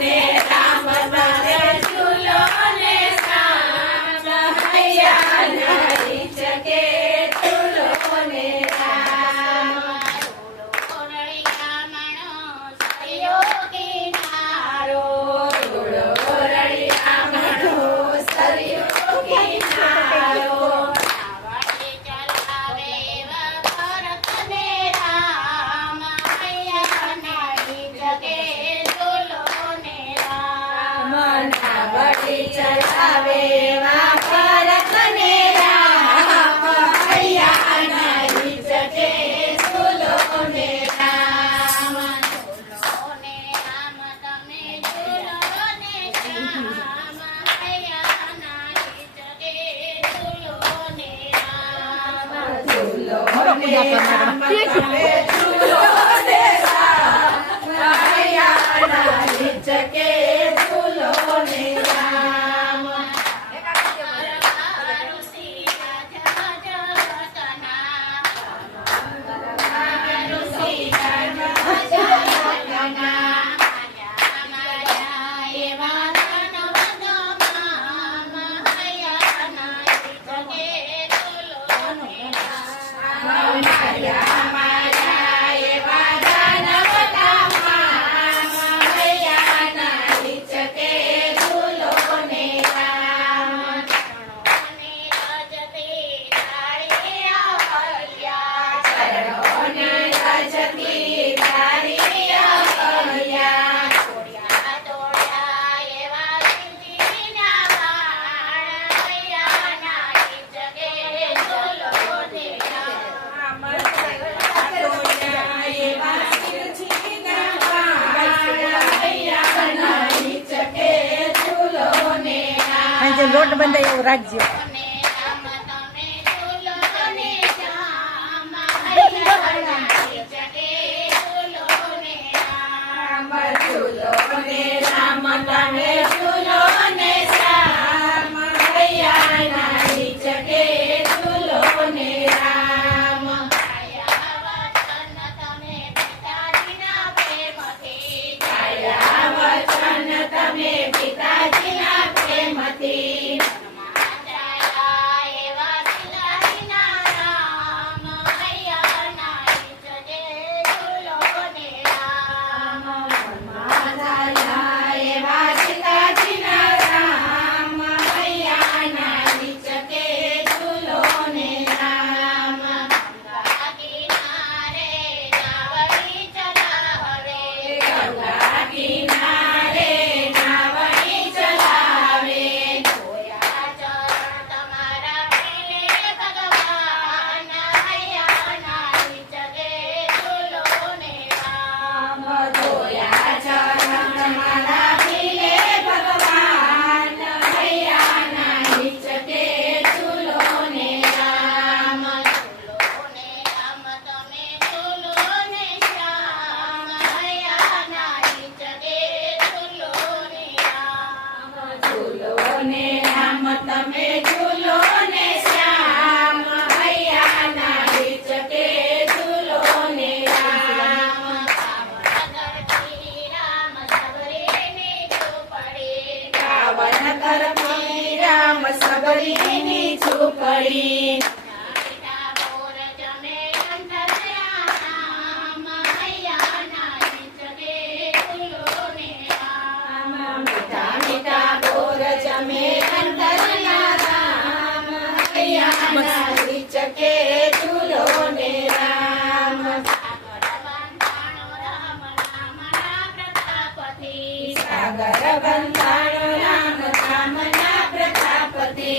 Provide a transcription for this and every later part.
ને રામ તારે ઝૂલો ને શ્યામ હૈયા નારી જગે ઝૂલો ને રામ રળિયા મણો સરિયો કિનારો ધૂળો રળિયા મણો સરિયો કિનારો નાવડી ચલાવે ભરત ને રામ હૈયા નારી જગે ઝૂલો ને રામ નાવડી ચલાવે વા ભરત ને રામ હૈયા નારી જગે ઝૂલો ને રામ ને રામ તમે ઝૂલો ને શ્યામ હૈયા નારી જગે ઝૂલો ને રામ ઝૂલો ને રામ તમે ઝૂલો ને રામ હૈયા નારી જગે ઝૂલો ને રામ માયા માયા એવા દાનવ તમામ હૈયા નારી જગે ઝૂલો ને રામ ચરણોને રજતી તારી અહલ્યા લોટ બંધાય એવું રાખજો. ઝૂલો ને રામ તમે ઝૂલો ને શ્યામ હૈયા નારી જગે ઝૂલો ને રામ આયા વચન તમે પિતાજીના પ્રેમથી માધાયા એવા સીતાજીના રામ હૈયા નારી જગે ઝૂલો ને રામ ગંગા કિનારે નાવડી ચલાવે જોયા ચરણ તમારા ભીલે ભગવાન હૈયા નારી જગે ઝૂલો ને રામ ઝૂલો ને રામ તમે ઝૂલો ને શ્યામ હૈયા નારી જગે ઝૂલો ને રામ રાવણ તરફી રામ સબરીની ઝૂંપડી મીઠા મીઠા બોર જમે અંતરના રામ હૈયા નારી જગે ઝૂલો ને રામ સાગર બંધાણો રામ રામના પ્રતાપતિ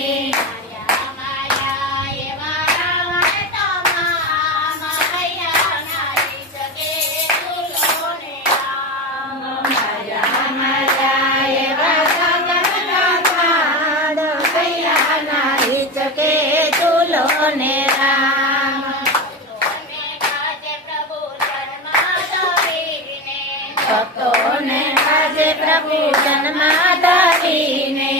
માયા માયા એવા સાગરના પાડ હૈયા નારી જગે ઝૂલો ને રામ ભક્તોને આજે પ્રભુ જન્માધરીને